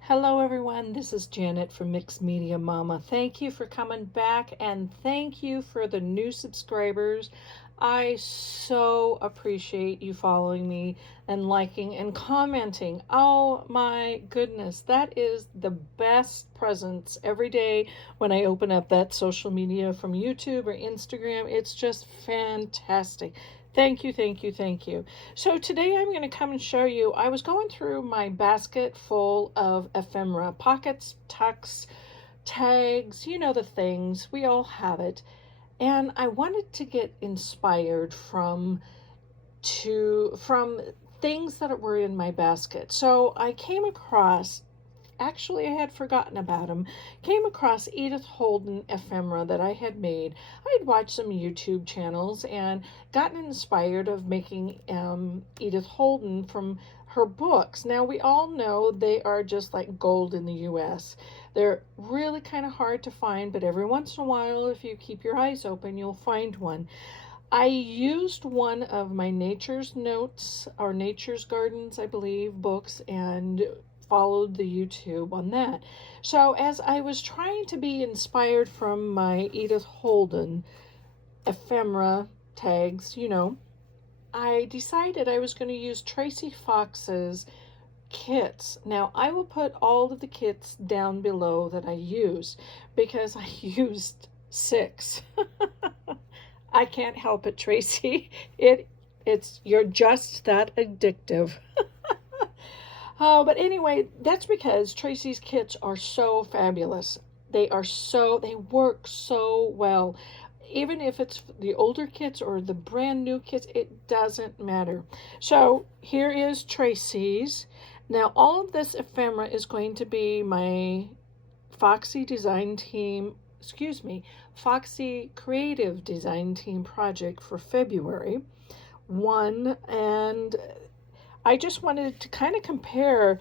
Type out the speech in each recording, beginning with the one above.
Hello everyone, this is Janet from Mixed Media Mama. Thank you for coming back and thank you for the new subscribers. I so appreciate you following me and liking and commenting. Oh my goodness, that is the best presents every day when I open up that social media from YouTube or Instagram. It's just fantastic. Thank you, thank you, thank you. So today I'm going to come and show you, I was going through my basket full of ephemera, pockets, tucks, tags, you know the things, we all have it. And I wanted to get inspired from things that were in my basket. So I came across, actually I had forgotten about them, came across Edith Holden Ephemera that I had made. I had watched some YouTube channels and gotten inspired of making Edith Holden from her books. Now we all know they are just like gold in the US. They're really kind of hard to find, but every once in a while, if you keep your eyes open, you'll find one. I used one of my Nature's Notes, or Nature's Gardens, I believe, books, and followed the YouTube on that. So as I was trying to be inspired from my Edith Holden ephemera tags, I decided I was going to use Tracie Fox's kits. Now I will put all of the kits down below that I use because I used 6. I can't help it, Tracy. You're just that addictive. But anyway, that's because Tracy's kits are so fabulous. They work so well. Even if it's the older kits or the brand new kits, it doesn't matter. So here is Tracy's. Now all of this ephemera is going to be my Foxy design team, Foxy Creative design team project for February 1. And I just wanted to kind of compare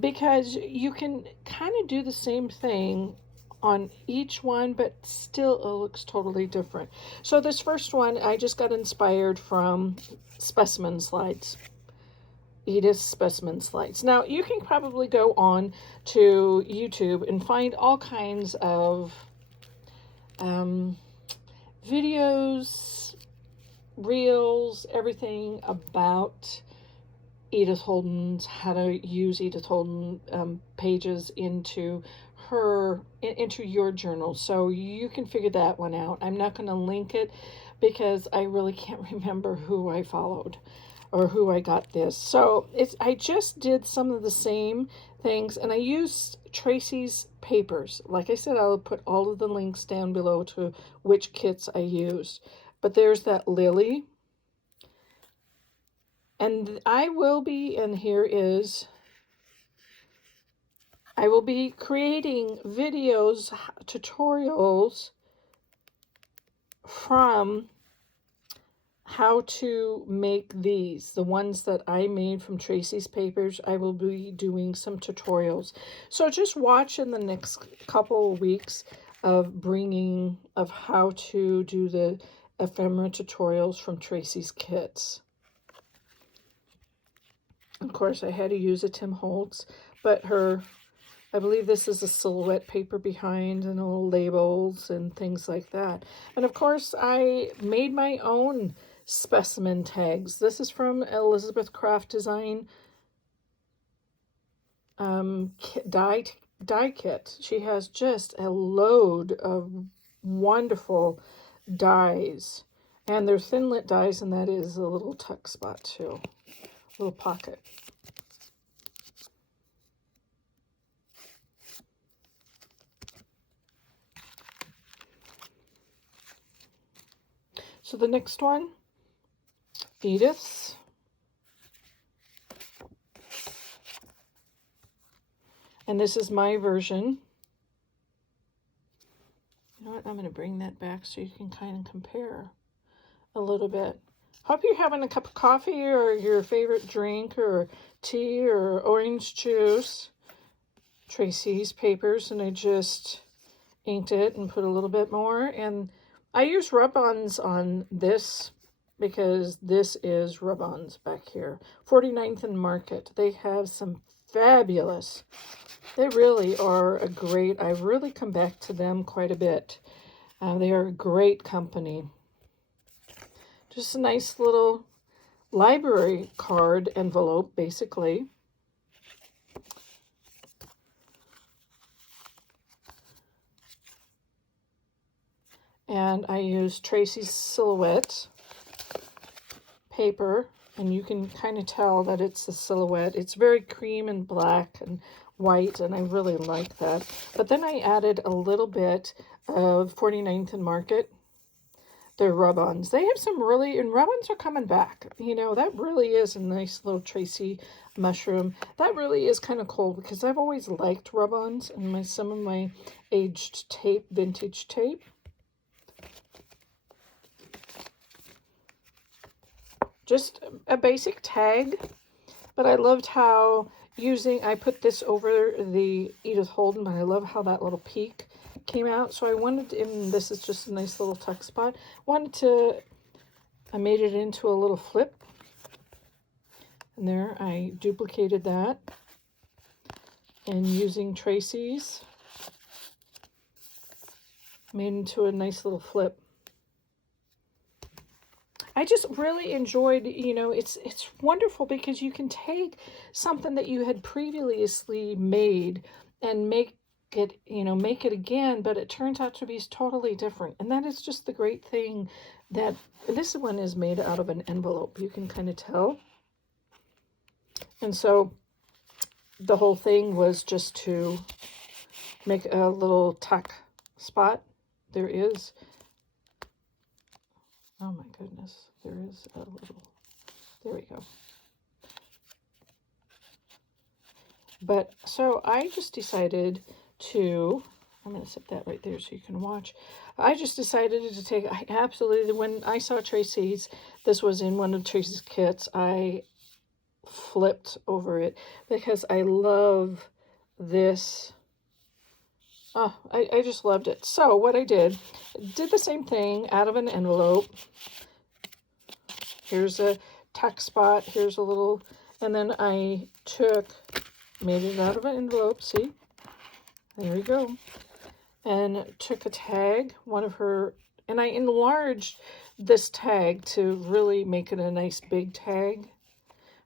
because you can kind of do the same thing on each one, but still it looks totally different. So this first one, I just got inspired from specimen slides. Edith's specimen slides. Now you can probably go on to YouTube and find all kinds of videos, reels, everything about Edith Holden's, how to use Edith Holden pages into your journal. So you can figure that one out. I'm not going to link it because I really can't remember who I followed or who I got this. So I just did some of the same things, and I used Tracy's papers. Like I said, I'll put all of the links down below to which kits I used. But there's that lily. And I will be creating videos, tutorials from how to make these. The ones that I made from Tracy's papers, I will be doing some tutorials. So just watch in the next couple of weeks of how to do the ephemera tutorials from Tracy's kits. Of course, I had to use a Tim Holtz, but I believe this is a silhouette paper behind and little labels and things like that. And of course, I made my own specimen tags. This is from Elizabeth Craft Design die kit. She has just a load of wonderful dies. And they're thinlit dies, and that is a little tuck spot too. Little pocket. So the next one, Edith's. And this is my version. You know what? I'm going to bring that back so you can kind of compare a little bit. Hope you're having a cup of coffee or your favorite drink or tea or orange juice. Tracy's papers, and I just inked it and put a little bit more. And I use rub-ons on this because this is rub-ons back here. 49th and Market. They have some fabulous, they really are a great, I really come back to them quite a bit. They are a great company. Just a nice little library card envelope, basically. And I use Tracy's Silhouette paper, and you can kind of tell that it's a silhouette. It's very cream and black and white, and I really like that. But then I added a little bit of 49th and Market. They're rub-ons. They have some really, and rub-ons are coming back. You know, that really is a nice little Tracy mushroom. That really is kind of cool because I've always liked rub-ons and some of my aged tape, vintage tape. Just a basic tag, but I loved how I put this over the Edith Holden, but I love how that little peak came out. So I wanted, and this is just a nice little tuck spot, I made it into a little flip. And there, I duplicated that. And using Tracy's, made into a nice little flip. I just really enjoyed, you know, it's wonderful because you can take something that you had previously made and make it, you know, make it again, but it turns out to be totally different. And that is just the great thing, that this one is made out of an envelope. You can kind of tell. And so the whole thing was just to make a little tuck spot. There is, oh my goodness, there is a little, there we go. But so I just decided to, I'm going to set that right there so you can watch. I just decided to take, I absolutely, when I saw Tracy's, this was in one of Tracy's kits, I flipped over it because I love this. Oh, I just loved it. So what I did the same thing out of an envelope. Here's a tuck spot. Here's a little, and then I made it out of an envelope. See? There we go. And took a tag, one of her, and I enlarged this tag to really make it a nice big tag.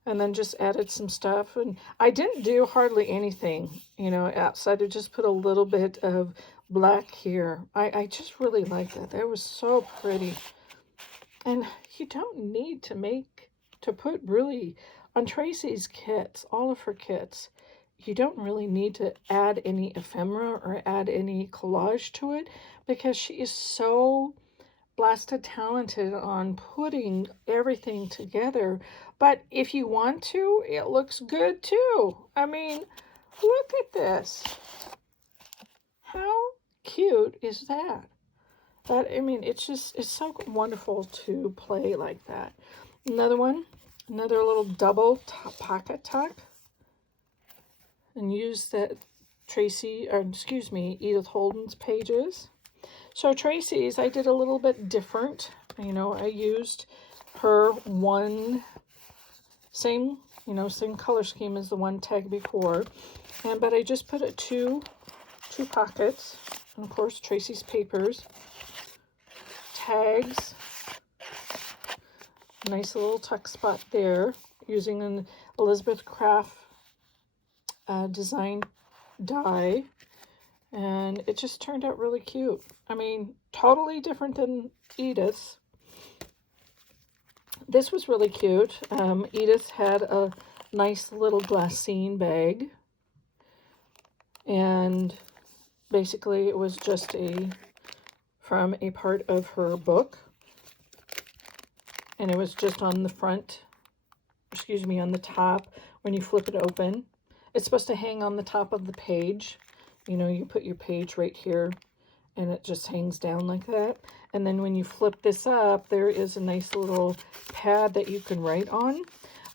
And then just added some stuff. And I didn't do hardly anything, you know, outside. I just put a little bit of black here. I just really like that. That was so pretty. And you don't need to put really, on Tracy's kits, all of her kits, you don't really need to add any ephemera or add any collage to it because she is so blasted talented on putting everything together. But if you want to, it looks good too. I mean, look at this. How cute is that? I mean, it's so wonderful to play like that. Another one, another little double pocket tuck. And use that Edith Holden's pages. So Tracy's, I did a little bit different. You know, I used her same color scheme as the one tag before. But I just put two pockets. And of course, Tracy's papers. Tags. Nice little tuck spot there. Using an Elizabeth Craft design die. And it just turned out really cute. I mean, totally different than Edith's. This was really cute. Edith had a nice little glassine bag. And basically it was just from a part of her book. And it was just on the front, on the top when you flip it open. It's supposed to hang on the top of the page. You know, you put your page right here and it just hangs down like that. And then when you flip this up, there is a nice little pad that you can write on.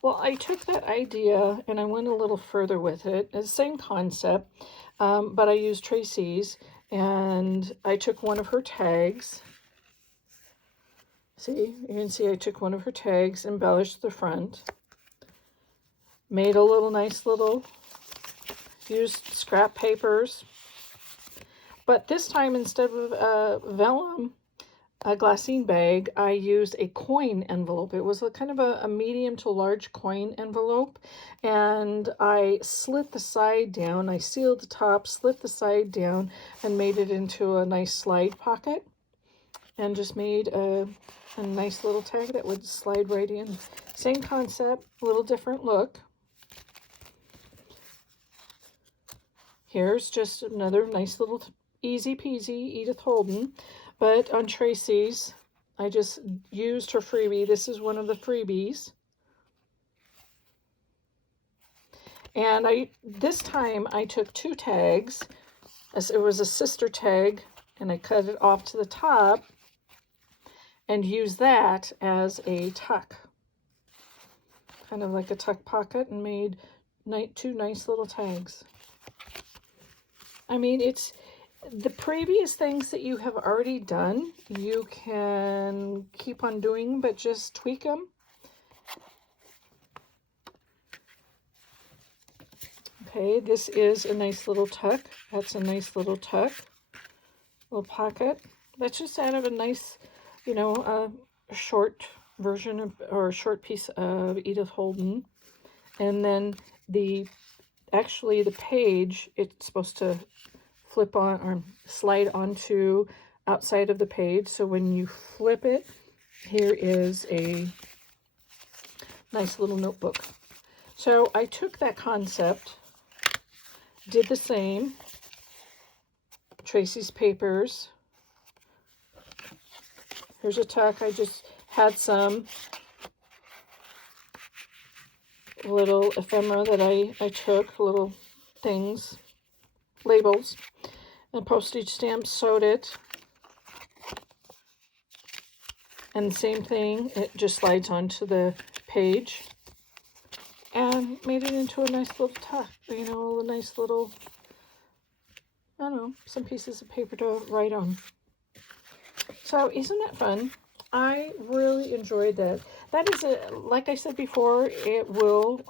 Well, I took that idea and I went a little further with it. It's the same concept, but I used Tracy's and I took one of her tags. See, you can see I took one of her tags, embellished the front, made a little nice little, used scrap papers. But this time, instead of vellum, a glassine bag, I used a coin envelope. It was a kind of a medium to large coin envelope, and I slit the side down. I sealed the top, slit the side down, and made it into a nice slide pocket, and just made a nice little tag that would slide right in. Same concept, a little different look. Here's just another nice little easy peasy Edith Holden. But on Tracy's, I just used her freebie. This is one of the freebies. And this time I took 2 tags. It was a sister tag, and I cut it off to the top and used that as a tuck. Kind of like a tuck pocket, and made 2 nice little tags. I mean, it's the previous things that you have already done, you can keep on doing, but just tweak them. Okay, this is a nice little tuck. That's a nice little tuck, little pocket. That's just out of a nice, you know, a short version of, or a short piece of Edith Holden. And then actually the page, it's supposed to flip on or slide onto outside of the page. So when you flip it, here is a nice little notebook. So I took that concept, did the same, Tracy's papers. Here's a tuck. I just had some little ephemera that I took, little things, labels, and postage stamps, sewed it. And the same thing, it just slides onto the page. And made it into a nice little tuck, you know, a nice little, I don't know, some pieces of paper to write on. So isn't that fun? I really enjoyed that. That is like I said before, it will,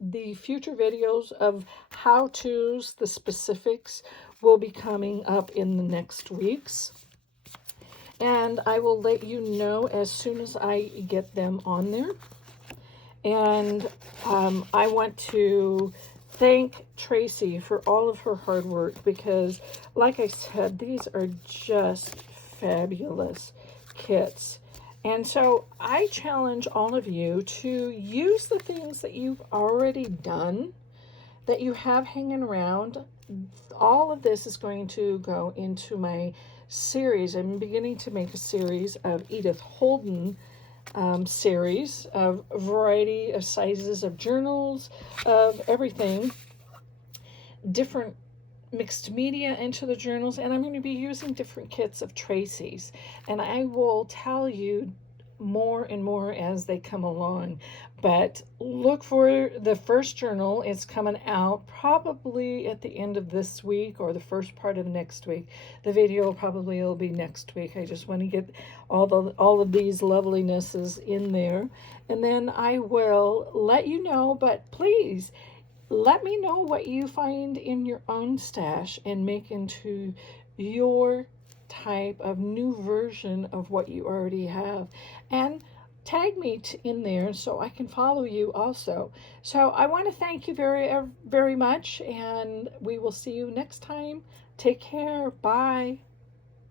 the future videos of how-tos, the specifics, will be coming up in the next weeks. And I will let you know as soon as I get them on there. And I want to thank Tracy for all of her hard work, because, like I said, these are just fabulous kits. And so I challenge all of you to use the things that you've already done, that you have hanging around. All of this is going to go into my series. I'm beginning to make a series of Edith Holden series of a variety of sizes of journals, of everything, different mixed media into the journals, and I'm going to be using different kits of Tracy's, and I will tell you more and more as they come along. But look for the first journal. It's coming out probably at the end of this week or the first part of next week. The video probably will be next week. I just want to get all of these lovelinesses in there, and then I will let you know. But please let me know what you find in your own stash and make into your type of new version of what you already have, and tag me in there so I can follow you also. So I want to thank you very, very much, and we will see you next time. Take care. Bye.